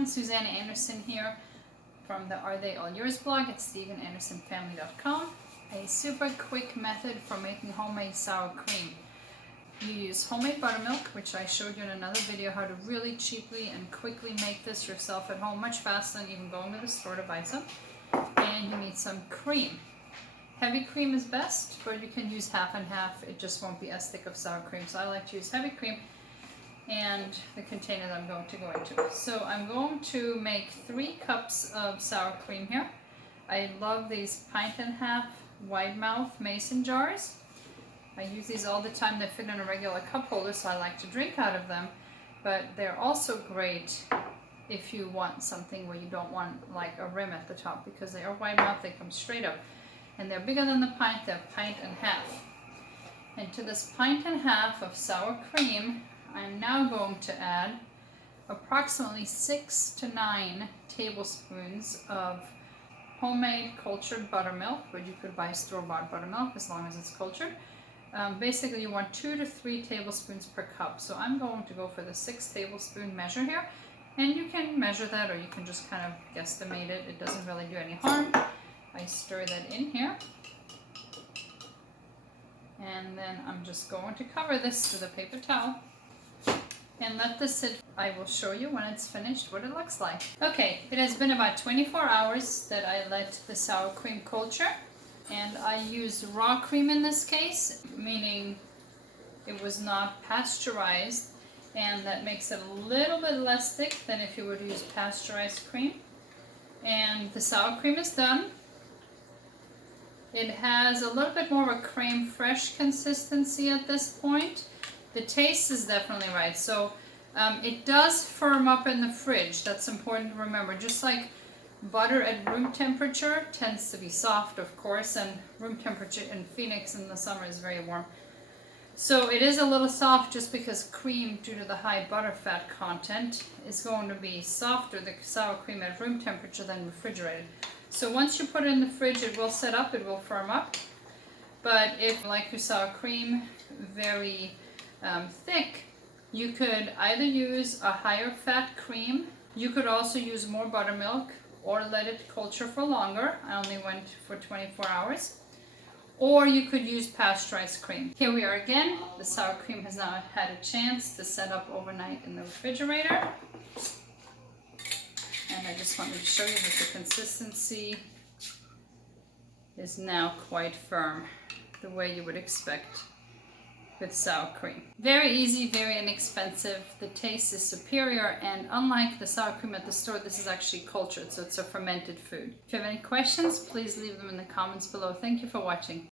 everyone, Susanna Anderson here from the Are They All Yours blog at StephenAndersonFamily.com. A super quick method for making homemade sour cream. You use homemade buttermilk, which I showed you in another video how to really cheaply and quickly make this yourself at home, much faster than even going to the store to buy some. And you need some cream. Heavy cream is best, but you can use half and half. It just won't be as thick of sour cream. So I like to use heavy cream and the container that I'm going to go into. So I'm going to make 3 cups of sour cream here. I love these pint and half wide mouth mason jars. I use these all the time. They fit in a regular cup holder, so I like to drink out of them. But they're also great if you want something where you don't want like a rim at the top, because they are wide mouth, they come straight up. And they're bigger than the pint, they're pint and half. And to this pint and half of sour cream, I'm now going to add approximately 6 to 9 tablespoons of homemade cultured buttermilk, but you could buy store-bought buttermilk as long as it's cultured. Basically, you want 2 to 3 tablespoons per cup. So I'm going to go for the 6 tablespoon measure here. And you can measure that, or you can just kind of guesstimate it. It doesn't really do any harm. I stir that in here. And then I'm just going to cover this with a paper towel and let this sit. I will show you when it's finished what it looks like. Okay, it has been about 24 hours that I let the sour cream culture, and I used raw cream in this case, meaning it was not pasteurized, and that makes it a little bit less thick than if you were to use pasteurized cream. And the sour cream is done. It has a little bit more of a creme fraiche consistency at this point. The taste is definitely right. So it does firm up in the fridge. That's important to remember. Just like butter at room temperature tends to be soft, of course, and room temperature in Phoenix in the summer is very warm. So it is a little soft just because cream, due to the high butter fat content, is going to be softer, the sour cream at room temperature, than refrigerated. So once you put it in the fridge, it will set up, it will firm up. But if you like your sour cream very thick, you could either use a higher fat cream. You could also use more buttermilk or let it culture for longer. I only went for 24 hours. Or you could use pasteurized cream. Here we are again. The sour cream has now had a chance to set up overnight in the refrigerator. And I just wanted to show you that the consistency is now quite firm, the way you would expect with sour cream. Very easy, very inexpensive. The taste is superior, and unlike the sour cream at the store, this is actually cultured, so it's a fermented food. If you have any questions, please leave them in the comments below. Thank you for watching.